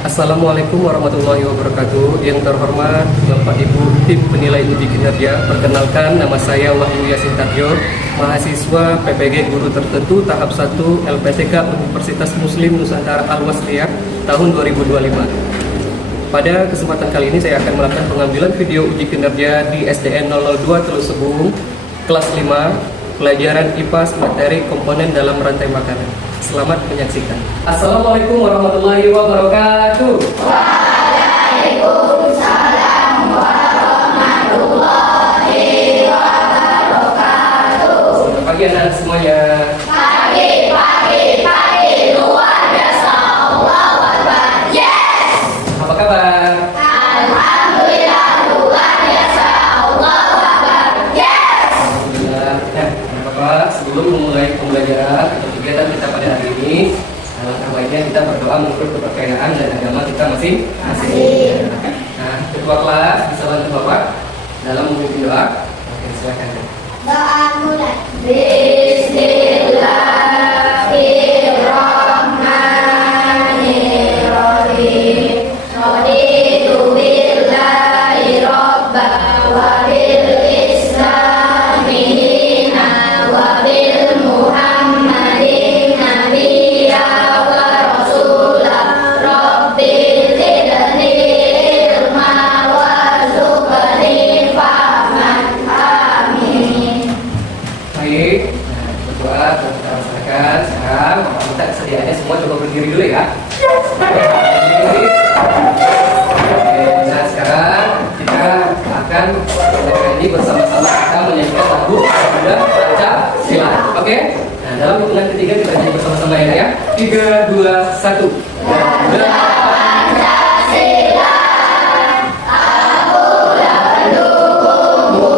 Assalamualaikum warahmatullahi wabarakatuh. Yang terhormat Bapak Ibu tim penilai uji kinerja, perkenalkan nama saya Wahyu Yasin Tarjo, mahasiswa PPG Guru Tertentu tahap 1 LPTK Universitas Muslim Nusantara Al-Wasliyah tahun 2025. Pada kesempatan kali ini saya akan melakukan pengambilan video uji kinerja di SDN 002 Teluk Sebung, kelas 5, pelajaran IPA materi komponen dalam rantai makanan. Selamat menyaksikan. Assalamualaikum warahmatullahi wabarakatuh. Waalaikumsalam warahmatullahi wabarakatuh. Selamat pagi anak semuanya. Pagi, luar biasa. Allahu Akbar. Yes. Apa kabar? Alhamdulillah luar biasa. Allahu Akbar. Yes. Alhamdulillah. Nah, Bapak, sebelum memulai pembelajaran atau kegiatan kita pada hari ini, alangkah baiknya kita berdoa menurut kepercayaan dan agama kita masing-masing. Nah, ketua kelas bisa bantu Bapak dalam memimpin doa. Oke, silakan. Doa mulai. Bismillahirrahmanirrahim. Raditu billahi rabba wa bil islami dina wa bil muhammadin nabiyya wa rasulah. Rabbi zidni ilma warzuqni fahman. Amin. Baik, nah, berdoa telah kita laksanakan. Sekarang Bapak minta kesediaannya semua coba berdiri dulu ya. Berdiri. Oke, nah sekarang kita akan belajar ini bersama-sama kita menyanyikan lagu Garuda Pancasila. Oke? Nah, dalam hitungan ketiga kita nyanyi bersama-sama ya. 3, 2, 1. Garuda Pancasila, aku dah pendukungmu.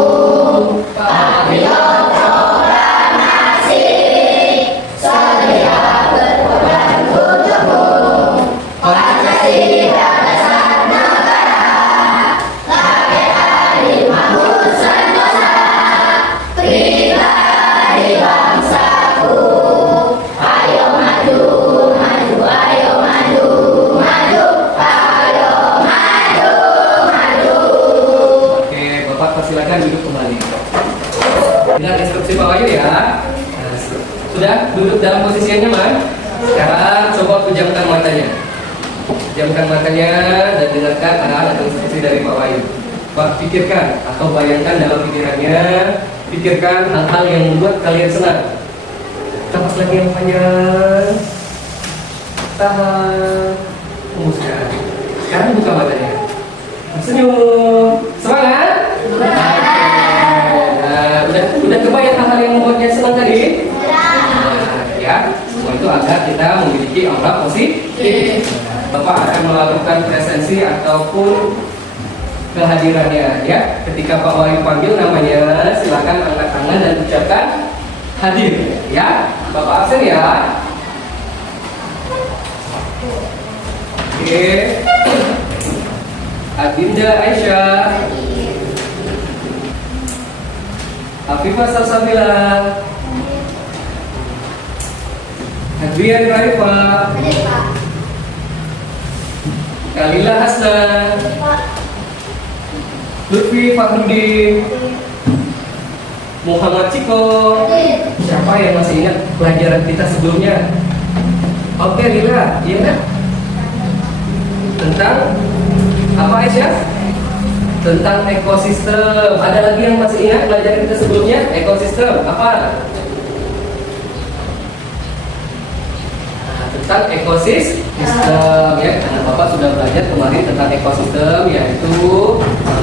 Patriot proklamasi, sedia berkorban untukmu. Pancasila dasar negara, KPI Manusia Nusa, pribadi bangsaku. Ayo maju, maju, ayo maju, maju, ayo maju, maju. Oke, Bapak persilakan duduk kembali. Dengan instruksi Pak Wahyu ya. Nah, sudah duduk dalam posisi yang nyaman. Sekarang coba pejamkan matanya. Pejamkan matanya dan dengarkan arahan atau instruksi dari Pak Wahyu. Pak, pikirkan atau bayangkan dalam pikirannya, pikirkan hal-hal yang membuat kalian senang. Napas lagi yang panjang. Tahan. Hembuskan. Sekarang buka matanya. Senyum. Semangat. Nah, udah kebayang hal-hal yang membuatnya senang tadi? Nah, ya, semua itu agar kita memiliki aura positif. Bapak akan melakukan presensi ataupun kehadirannya ya. Ketika Pak Wahyu panggil namanya, silakan angkat tangan dan ucapkan hadir ya. Bapak absen ya. Oke. Adinda Aisyah, Afifah Salsabila, Hadrian Raifa, Kalila Hasna, Lutfi Fakhrudin, Muhammad Ciko. Siapa yang masih ingat pelajaran kita sebelumnya? Oke, Lila, iya kan? Tentang apa Aisyah? Tentang ekosistem. Ada lagi yang masih ingat pelajaran kita sebelumnya? Ekosistem apa? Tentang ekosistem ya. Karena Bapak sudah belajar kemarin tentang ekosistem, yaitu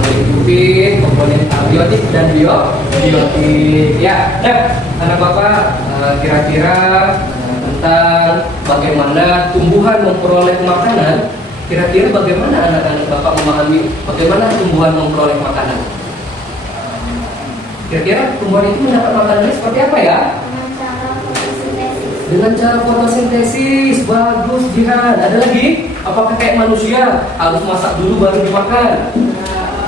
meliputi komponen abiotik dan biotik ya. Nah, anak Bapak kira-kira tentang bagaimana tumbuhan memperoleh makanan. Kira-kira bagaimana anak-anak Bapak memahami bagaimana tumbuhan memperoleh makanan? Kira-kira tumbuhan itu mendapat makanannya seperti apa ya? Dengan cara fotosintesis. Bagus, Jihan. Ada lagi? Apakah kayak manusia harus masak dulu baru dimakan?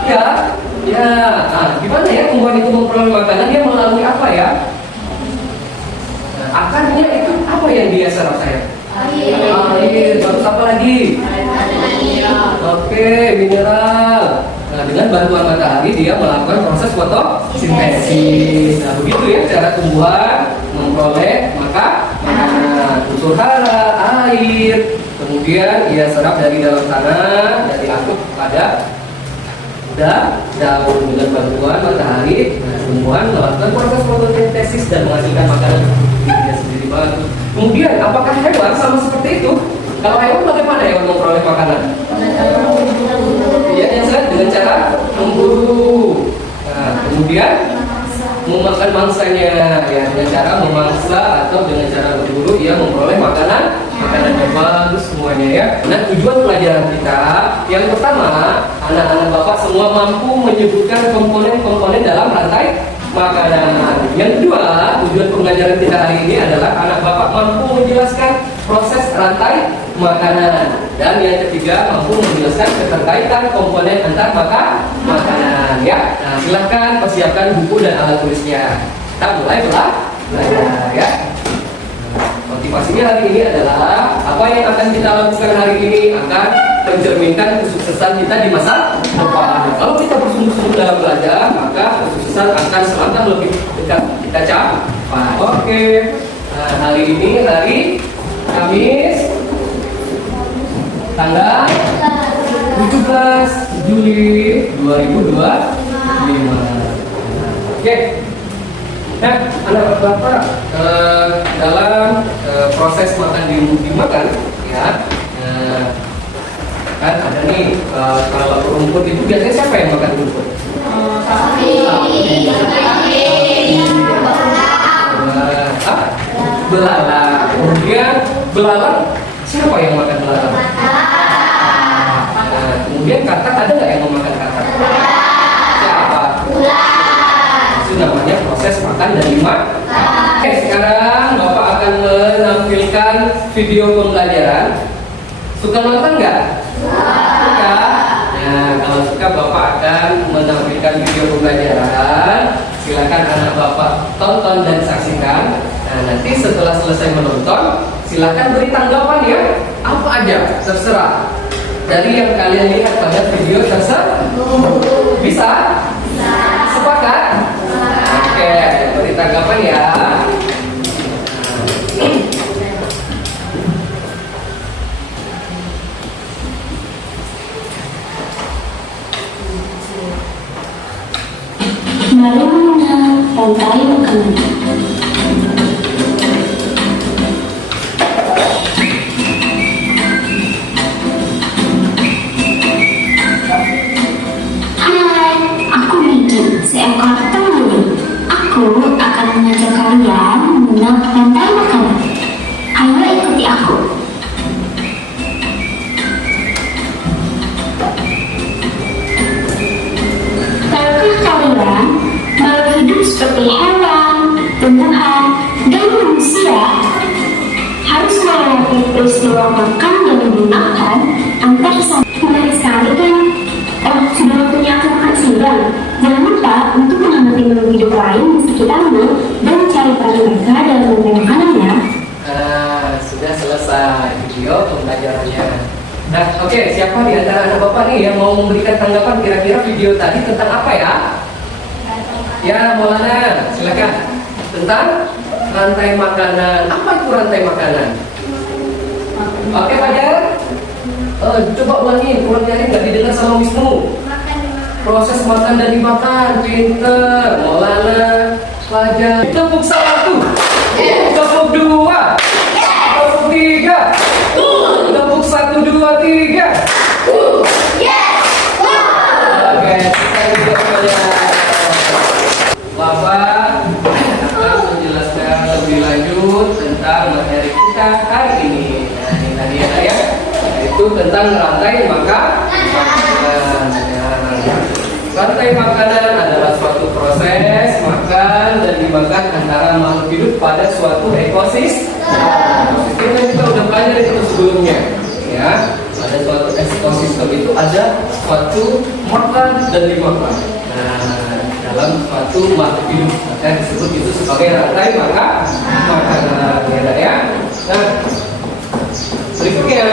Ya, ya. Nah, gimana ya tumbuhan itu memperoleh makanan? Dia melalui apa ya? Nah, akarnya itu apa yang dia serap saya? Air. Terus apa lagi? Oke, mineral. Nah, dengan bantuan matahari dia melakukan proses fotosintesis. Nah, begitu ya cara tumbuhan memperoleh makanan. Unsur hara, air, kemudian ia serap dari dalam tanah dan diangkut pada daun. Dengan bantuan matahari, nah, tumbuhan melakukan proses fotosintesis dan menghasilkan makanan dirinya sendiri. Kemudian, apakah hewan sama seperti itu? Kalau hewan, bagaimana hewan memperoleh makanan? Ya, dengan cara memburu. Nah, kemudian memakan mangsanya, ya, dengan cara memangsa atau dengan cara berburu ia memperoleh makanan yang bagus semuanya ya. Nah, tujuan pelajaran kita yang pertama, anak-anak Bapak semua mampu menyebutkan komponen-komponen dalam rantai makanan. Yang kedua, tujuan pembelajaran kita hari ini adalah anak Bapak mampu menjelaskan proses rantai makanan. Dan yang ketiga, mampu menjelaskan keterkaitan komponen antar makanan ya. Nah, silahkan persiapkan buku dan alat tulisnya. Kita mulai belajar ya. Motivasinya hari ini adalah apa yang akan kita lakukan hari ini akan mencerminkan kesuksesan kita di masa depan. Kalau kita bersungguh-sungguh dalam belajar, maka kesuksesan akan selangkah lebih dekat kita capai. Oke. Nah, hari ini hari Kamis tanggal 17 Juli 2025. Oke. Nah, anak Bapak dalam proses makan dimakan ya, kan ada nih kalau rumput itu biasanya siapa yang makan rumput? Belalang. Kemudian belalang siapa yang makan belalang? Nah, kemudian katak ada nggak yang memakan katak? Siapa? Itu namanya proses makan dan dimakan. Oke, sekarang Bapak akan menampilkan video pembelajaran. Suka nonton nggak? Suka. Nah, kalau suka Bapak akan menampilkan video pembelajaran. Silakan anak Bapak tonton dan saksikan. Nah, nanti setelah selesai menonton, silakan beri tanggapan ya. Apa aja, terserah. Dari yang kalian lihat pada video tersebut. Bisa? Sepakat? Oke, beri tanggapan ya. Mari mengenal rantai makanan. Hai, aku Miki, seekor penghuni. Aku akan mengajak kalian mengenal rantai makanan. Ayo ikuti aku. Tahukah kalian bahwa hidup seperti hewan, tumbuhan, dan manusia harus melewati peristiwa makan dan memakan antar satu. Menarik sekali kan? Oh, sudah waktunya aku makan siang. Jangan lupa untuk mengamati makhluk hidup lain di sekitarmu dan mencari peran mereka dalam rantai makanan ya. Sudah selesai video pembelajarannya. Nah, oke, siapa di antara anak Bapak nih yang mau memberikan tanggapan kira-kira video tadi tentang apa ya? Ya, Maulana, silakan. Tentang rantai makanan. Apa itu rantai makanan? Oke, Fajar. Coba ulangi, kurang nyari nggak didengar sama Wisnu. Proses makan dan dimakan, pinter. Maulana, Fajar. Tepuk satu, tepuk dua, tepuk tiga, tepuk 1, 2, 3. Oke, kita juga semuanya. Bapak akan menjelaskan lebih lanjut tentang materi kita hari ini. Nah, ini tadi ya, itu tentang rantai makanan. Rantai makanan adalah suatu proses makan dan dimakan antara makhluk hidup pada suatu ekosistem. Kita udah belajar itu sebelumnya, ya. Pada suatu ekosistem itu ada suatu makan dan dimakan. Nah, dalam suatu makhluk hidup maka disebut itu sebagai rantai makanan, ya. Nah, berikutnya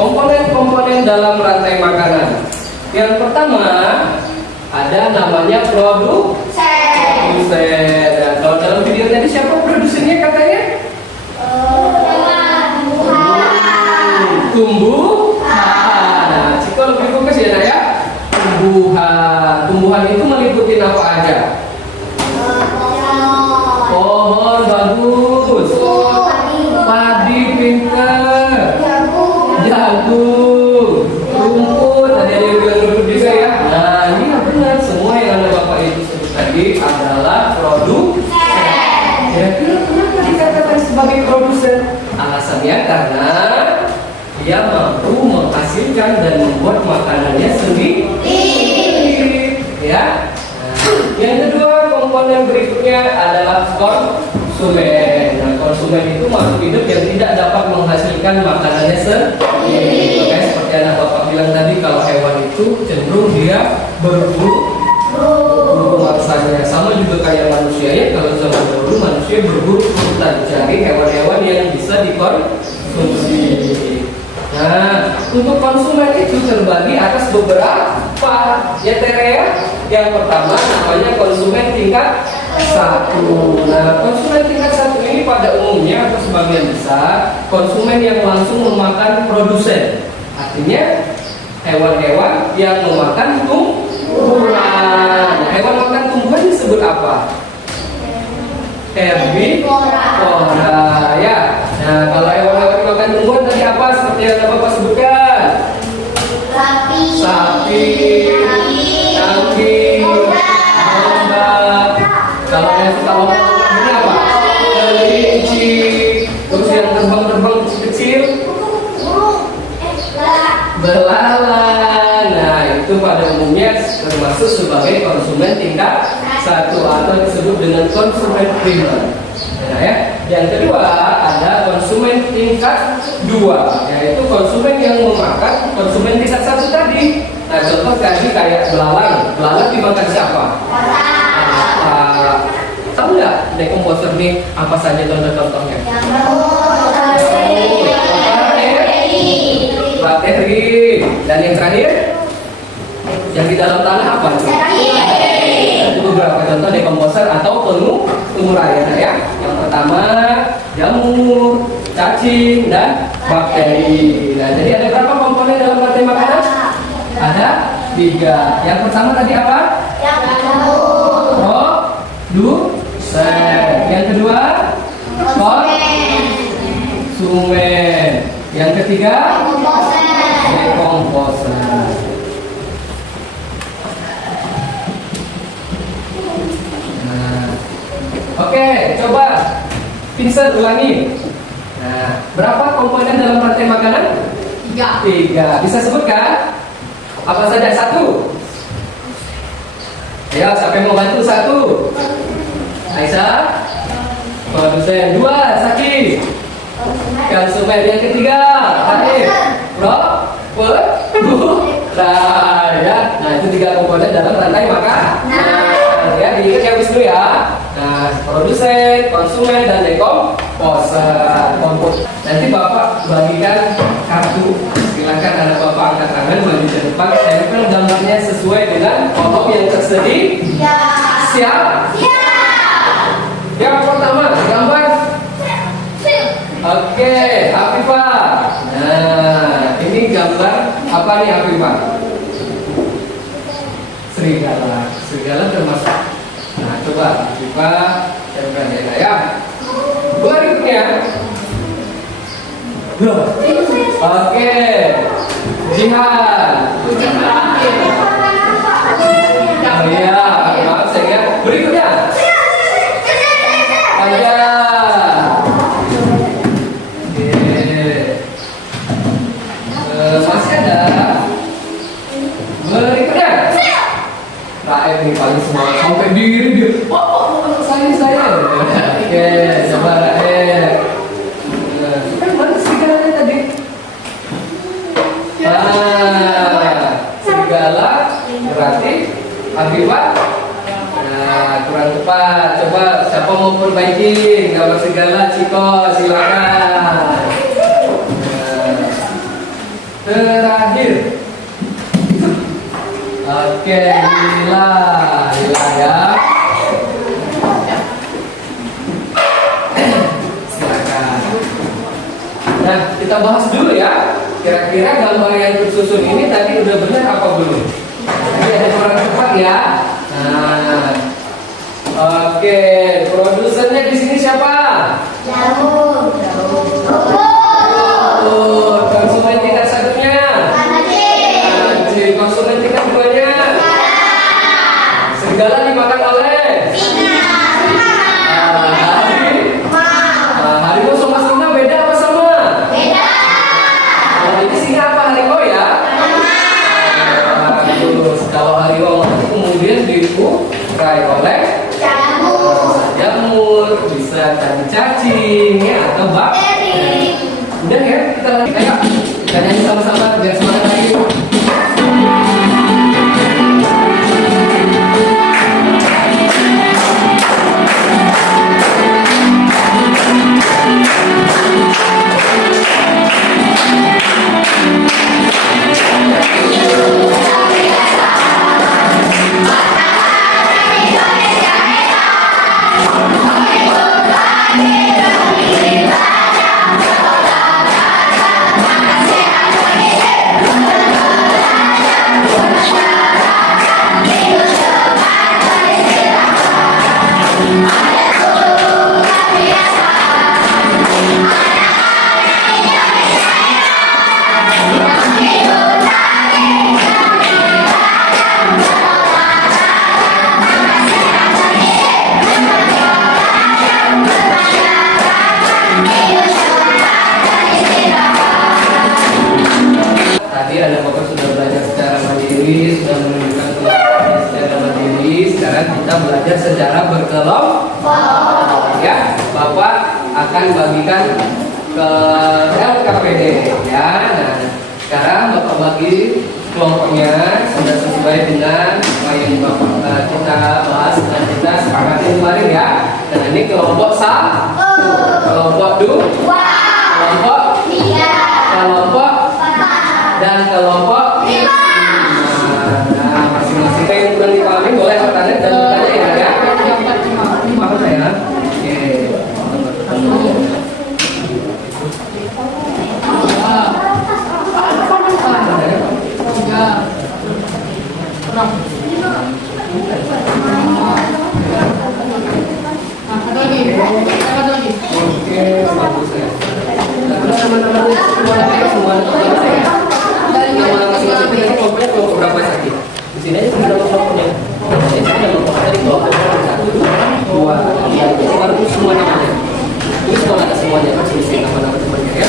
komponen-komponen dalam rantai makanan. Yang pertama ada namanya produsen. Nah, kalau dalam video tadi siapa produsennya katanya? Tumbuhan. Nah, Ciko lebih fokus ya nak ya. Tumbuhan itu meliputi apa aja? Pohon bagus. Padi pintar. Jagung. Rumput. Tadi ada yang bilang rumput juga ya. Nah, ini benar, semua yang ada Bapak Ibu sebut tadi adalah produsen. Ya, kenapa dikatakan sebagai produsen? Alasannya karena dia mampu menghasilkan dan membuat makanannya sendiri. Ya. Nah, yang kedua, komponen berikutnya adalah konsumen. Nah, konsumen itu makhluk hidup yang tidak dapat menghasilkan makanannya sendiri. Oke, seperti anak Bapak bilang tadi, kalau hewan itu cenderung dia berburu mangsanya. Sama juga kayak manusia ya, kalau zaman dahulu manusia berburu dan cari hewan-hewan yang bisa dikonsumsi. Nah, untuk konsumen itu terbagi atas beberapa ya Tere. Yang pertama namanya konsumen tingkat 1. Nah, konsumen tingkat 1 ini pada umumnya atau sebagian besar konsumen yang langsung memakan produsen. Artinya hewan-hewan yang memakan tumbuhan. Nah, hewan makan tumbuhan disebut apa? Herbivora ya. Nah, kalau hewan-hewan makan tumbuhan tadi apa? Seperti yang Bapak sebutkan. Sapi, kambing, domba. Kalau yang suka makan ini apa? Kelinci. Terus yang terbang-terbang kecil, belalang. Nah, itu pada umumnya termasuk sebagai konsumen tingkat 1 atau disebut dengan konsumen primer. Nah, ya. Yang kedua ada konsumen tingkat 2, yaitu konsumen yang memakan konsumen tingkat 1 tadi. Nah, contoh tadi kayak belalang. Belalang dimakan siapa? Tahu nggak dekomposer nih apa saja contoh-contohnya? Bakteri. Dan yang terakhir yang di dalam tanah apa? Itu beberapa contoh dekomposer atau tumbuh air ya. Yang pertama jamur, cacing, dan bakteri. Nah, jadi ada berapa komponen dalam rantai makanan? Ada 3. Yang pertama tadi apa? Produsen. Yang kedua konsumen. Yang ketiga dekomposer. Oke, coba Vincent ulangi. Nah, berapa komponen dalam rantai makanan? 3. Bisa sebutkan? Apa saja? 1. Ya, siapa yang mau bantu? 1. Aisyah. Produsen. 2. Saki. Konsumen. Yang ketiga, Arif. Nah, ya. Nah, itu 3 komponen dalam rantai makanan. Ya, diingat ya Wisnu ya. Nah, produsen, konsumen, dan dekomposer. Nanti Bapak bagikan kartu. Silakan anak Bapak angkat tangan maju ke depan. Tempel gambarnya sesuai dengan kelompok yang tersedia. Siap? Yang pertama, gambar. Oke, Afifah. Nah, ini gambar apa nih Afifah? Serigala. Serigala termasuk. Nah, coba kita tempel ya. Berikutnya. Oke. Jihan. Oh iya, maaf saya. Berikutnya. Aja. Masih ada. Berikutnya. Raib nih paling semangat sampai diri dia. Saya. Oke, coba Raib. Kan mana serigalanya tadi? Serigala berarti Afifah. Nah, kurang tepat. Coba siapa mau perbaiki gambar serigala? Ciko, silakan. terakhir. Oke, Lila ya. Silakan. Nah, kita bahas dulu ya. Kira-kira gambar yang tersusun ini tadi udah benar apa belum? Tadi ada kurang tepat ya. Nah, oke, produsernya di sini siapa? Jauh. Oh, konsumen tingkat satunya. Konsumen tingkat duanya. Serigala dimakan oleh harimau sama singa beda apa sama? Ini singa apa harimau ya? Terus kalau harimau kemudian diurai oleh jamur, bisa tadi cacing ya, atau bakteri. Udah ya, kita lanjut. Ayo, kita nyanyi sama-sama biar semangat lagi. Tadi anak bapak sudah belajar secara mandiri, sudah menunjukkan kemampuannya secara mandiri. Sekarang kita belajar secara berkelompok. Ya, bapak akan bagikan ke LKPD ya. Nah, sekarang bapak bagi kelompoknya sudah sesuai dengan apa yang bapak kita bahas dan kita sepakati kemarin ya. Nah, ini kelompok satu, kelompok dua, kelompok tiga, kelompok dan kelompok 5. Nah, masing-masing yang kurang dipahami boleh bertanya dan bertanya ya. Paham ya? Oke. Oke, bagus ya. Nama-nama semua nama masing-masing ini kelompoknya kelompok berapa sakit? Di sini aja sudah kelompoknya. Ini sudah kelompok tadi kelompok 1, 2, 3. Baru semua namanya. Ini semua ada semuanya. Masing-masing nama-nama semuanya ya.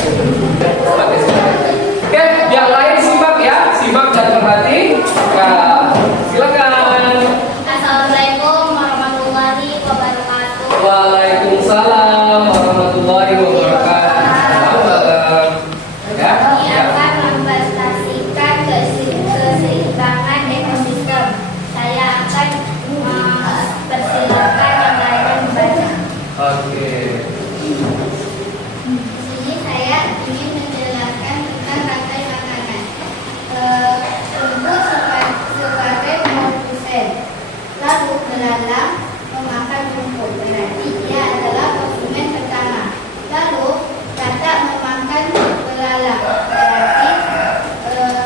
Oke, yang lain simak ya, simak dan perhati. Nah, silakan. Assalamualaikum warahmatullahi wabarakatuh. Waalaikumsalam warahmatullahi wabarakatuh. Ya, Kami akan mempresentasikan keseimbangan ekosistem. Saya akan mempersilakan yang lain membaca. Oke. Di sini saya ingin menjelaskan tentang rantai makanan. Tumbuh sebagai produsen, lalu belalang memakan rumput, berarti dia adalah konsumen pertama. Lalu katak memakan belalang, berarti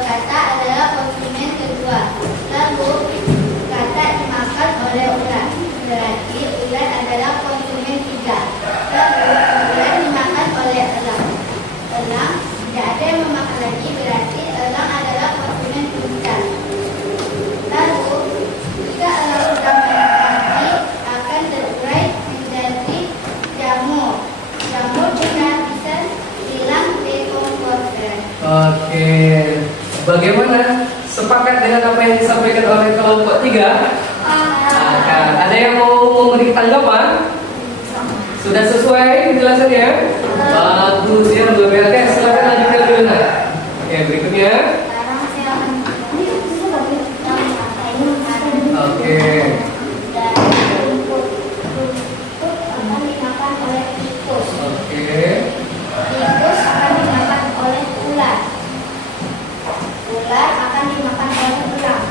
katak adalah konsumen kedua. Lalu katak dimakan oleh ular, berarti ular adalah konsumen tiga. Lalu ular dimakan oleh elang. Elang tidak ada yang memakan lagi, berarti elang adalah konsumen keempat. Lalu jika elang sudah makan lagi, akan terurai menjadi jamur. Jamur juga bisa hilang dekomposer. Oke. Bagaimana? Sepakat dengan apa yang disampaikan oleh kelompok 3? Ada yang mau memberi tanggapan? Sudah sesuai penjelasannya? Bagus ya, luar biasa. Oke, silakan lanjutkan dulu nah. Oke, berikutnya. Sekarang saya akan Oke. dari rumput akan dimakan oleh tikus. Oke. Tikus akan dimakan oleh ular. dimakan oleh elang.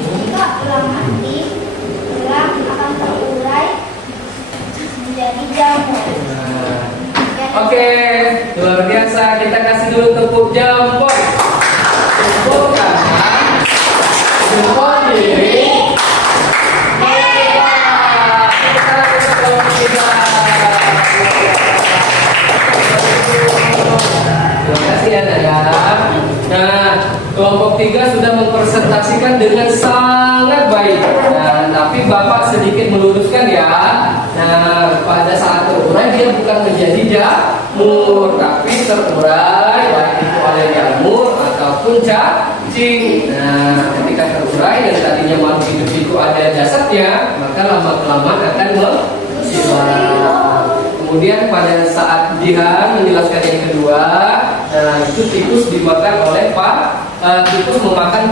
Jika elang mati, elang akan terurai menjadi jamur. Oke, luar biasa. Kita kasih dulu tepuk jempol. Jempol kanan, jempol kiri. Terima kasih ya Naya. Nah, kelompok 3 sudah mempresentasikan dengan sangat baik. Nah, tapi Bapak sedikit meluruskan ya. Nah, pada saat terurai dia bukan menjadi jamur, tapi terurai baik itu oleh jamur ataupun cacing. Nah, ketika terurai dan tadinya makhluk hidup itu ada jasadnya, maka lama-kelamaan akan menghilang. Kemudian pada saat Jihan menjelaskan yang kedua, nah itu tikus dimakan oleh tikus memakan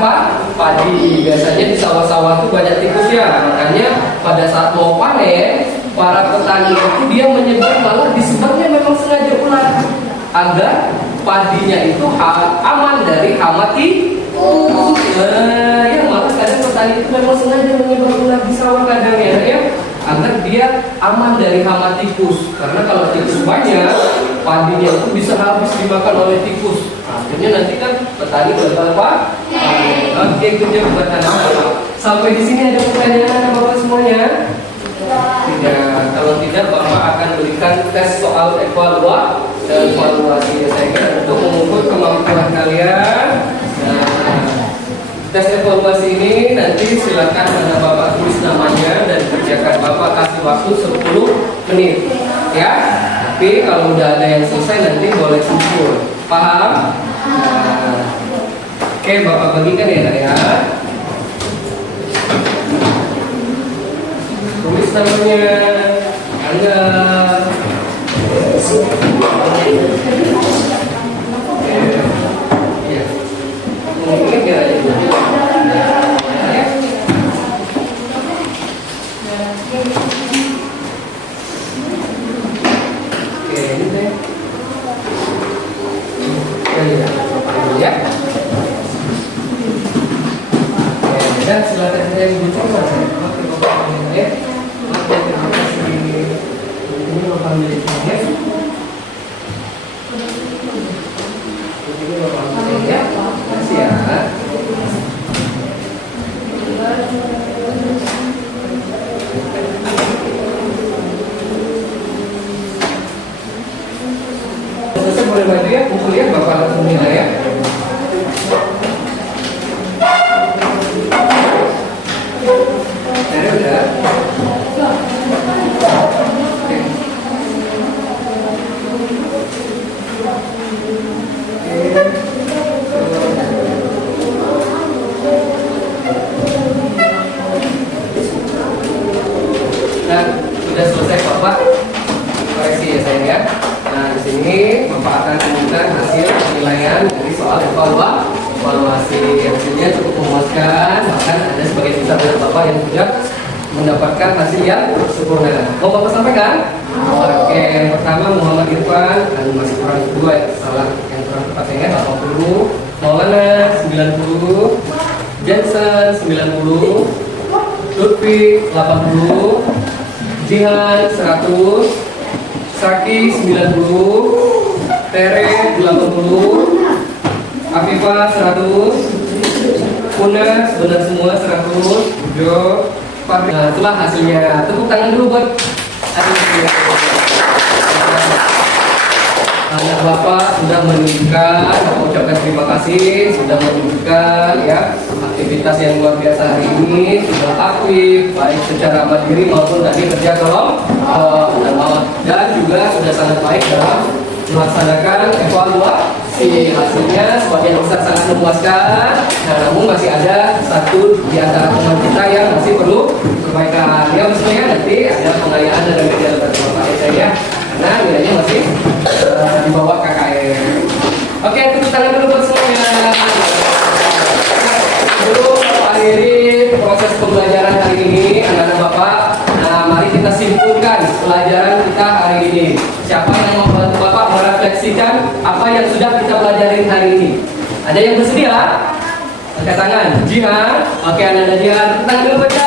padi. Biasanya di sawah-sawah itu banyak tikus ya, makanya pada saat mau panen, para petani itu dia menyebar, malah disebarnya memang sengaja ular agar padinya itu aman dari hama tikus. Nah, ya malah kadang petani itu memang sengaja menyebar ular di sawah kadang ya, agar dia aman dari hama tikus. Karena kalau tikus banyak, padinya itu bisa habis dimakan oleh tikus. Akhirnya nanti kan petani gagal Oke, kerja buat anak-anak. Sampai di sini ada pertanyaan Bapak semuanya? Tidak. Kalau tidak, Bapak akan berikan tes soal evaluasi saya untuk mengukur kemampuan kalian. Nah, tes evaluasi ini nanti silakan mana Bapak tulis namanya dan kerjakan. Bapak kasih waktu 10 menit ya. Tapi kalau udah ada yang selesai nanti boleh kumpul. Paham? Nah, oke, Bapak bagikan ya Nak ya. Tulis namanya. Angga. Iya. Mungkin kira aja. Ya. Dan silakan saya bicara. Ya. Terima kasih. Ini Bapak milik saya. Ini Bapak milik ya. Terima kasih ya. Selesai boleh bantu ya, kumpul ya, Bapak langsung nilai ya. Ada udah. Nah, sudah selesai Bapak. Koreksi ya sayang ya. Nah, di sini Bapak akan menemukan hasil penilaian dari soal evaluasi. Hasilnya cukup memuaskan, bahkan ada sebagian besar dari Bapak yang sudah mendapatkan hasil yang sempurna. Mau Bapak sampaikan? Oke, yang pertama Muhammad Irfan, masih kurang 2 ya, salah yang kurang tepatnya 80, Maulana 90, Jensen 90, Lutfi 80, Jihan 100, Saki 90, Tere 80, Afifah 100, Puna benar semua 100, Jo, Fahri. Nah, itulah hasilnya. Tepuk tangan dulu buat anak Bapak sudah menunjukkan, ucapkan terima kasih, sudah menunjukkan ya aktivitas yang luar biasa hari ini, sudah aktif baik secara mandiri maupun tadi kerja kelompok dan juga sudah sangat baik dalam melaksanakan evaluasi. Hasilnya sebagian besar sangat memuaskan. Nah, namun masih ada satu di antara teman kita yang masih perlu perbaikan. Ya, maksudnya nanti ada pengayaan dan media dari Bapak saya karena nilainya masih di bawah KKM. Oke, tepuk tangan dulu buat semuanya. Sebelum akhiri proses pembelajaran hari ini, anak-anak Bapak, nah mari kita simpulkan pelajaran kita hari ini. Siapa yang membantu Bapak merefleksikan apa yang sudah kita pelajarin hari ini? Ada yang bersedia? Angkat tangan. Jihan. Oke, Ananda Jihan. Tangan dulu baca.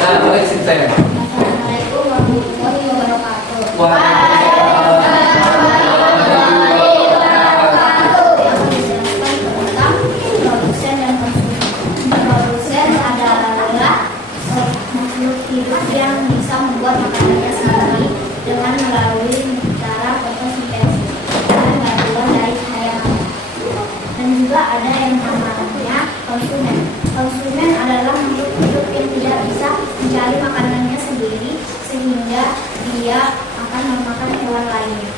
Nah, boleh sini saya. Assalamualaikum warahmatullahi wabarakatuh. Produsen dan konsumen. Produsen adalah makhluk hidup yang bisa membuat makanannya sendiri dengan melalui cara fotosintesis dan bantuan dari cahaya matahari. Dan juga ada yang namanya konsumen. Konsumen adalah makhluk hidup yang tidak bisa mencari makanannya sendiri sehingga dia akan memakan hewan lainnya.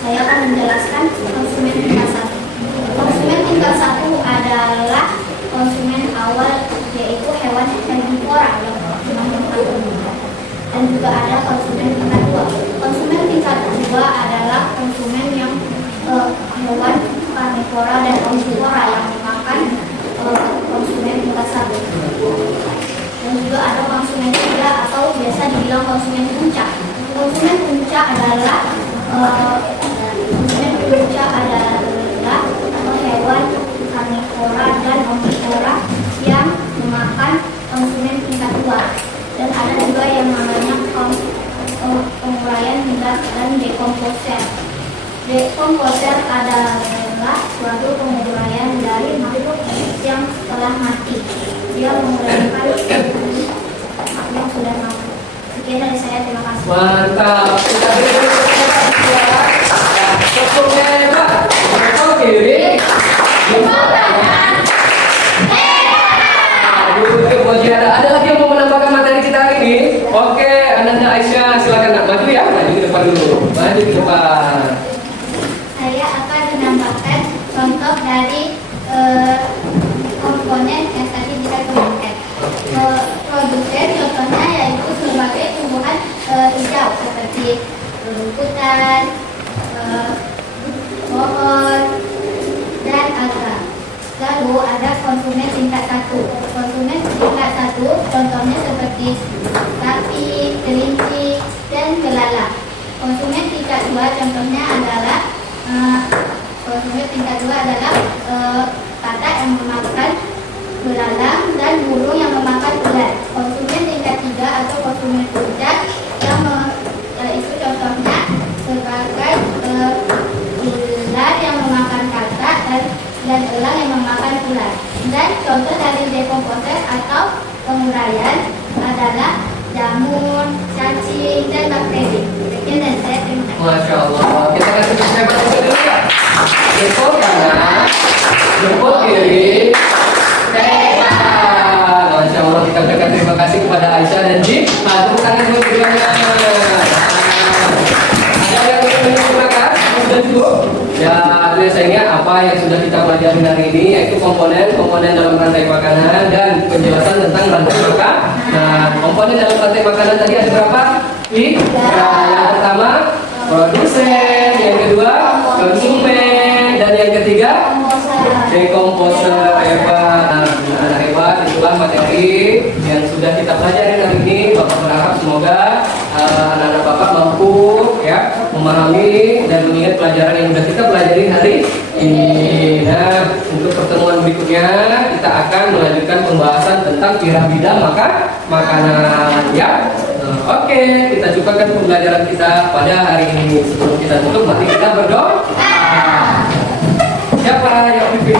Saya akan menjelaskan konsumen tingkat 1. Konsumen tingkat 1 adalah konsumen awal, yaitu hewan herbivora yang memakan tumbuhan. Dan juga ada konsumen tingkat 2. Konsumen tingkat 2 adalah konsumen yang hewan karnivora dan omnivora yang memakan konsumen tingkat 1. Dan juga ada konsumen 3 atau biasa dibilang konsumen puncak. Konsumen puncak adalah hewan karnivora dan omnivora yang memakan konsumen tingkat 2. Dan ada juga yang namanya penguraian dan dekomposer. Dekomposer adalah suatu penguraian dari makhluk yang telah mati. Dia menguraikan yang sudah mati. Sekian dari saya, terima kasih. Mantap. Kita beri tepuk tangan, Pak. Oke, ada lagi yang mau menambahkan materi kita hari ini? Oke, Ananda Aisyah, silakan nak maju ya, maju ke depan dulu, maju ke depan. Saya akan menambahkan contoh dari komponen yang tadi kita sebutkan. Produsen contohnya yaitu sebagai tumbuhan hijau seperti rumputan, pohon, dan alga. Lalu ada konsumen tingkat 1. Konsumen tingkat 1 contohnya seperti sapi, kelinci, dan kelala. Konsumen tingkat 2 contohnya adalah katak yang memakan belalang dan burung yang memakan ular. Konsumen tingkat 3 atau konsumen puncak yang itu contohnya sebagai ular yang memakan katak dan elang yang memakan ular. Dan contoh dari dekomposer atau penguraian adalah jamur, cacing, dan bakteri. Sekian dari saya, terima kasih. Masya Allah, kita kasih tepuk tangan dulu ya. Jempol kanan, jempol kiri. Masya Allah, kita berikan terima kasih kepada Aisyah dan Ji. Tepuk tangan buat keduanya. Ada yang ingin menyempurnakan? Sudah cukup? Ya, artinya sayangnya apa yang sudah kita pelajari hari ini yaitu komponen dalam rantai makanan dan penjelasan tentang rantai makanan. Nah, komponen dalam rantai makanan tadi ada berapa? Yang pertama produsen, yang kedua konsumen, dan yang ketiga dekomposer. Hebat, anak hebat. Itulah materi yang sudah kita pelajari hari ini. Bapak berharap semoga anak-anak Bapak mampu ya memahami dan mengingat pelajaran yang sudah kita pelajari hari ini. Nah, untuk pertemuan berikutnya kita akan melanjutkan pembahasan tentang piramida makanan ya. Oke, kita cukupkan pembelajaran kita pada hari ini. Sebelum kita tutup, mari kita berdoa. Siapa yang pimpin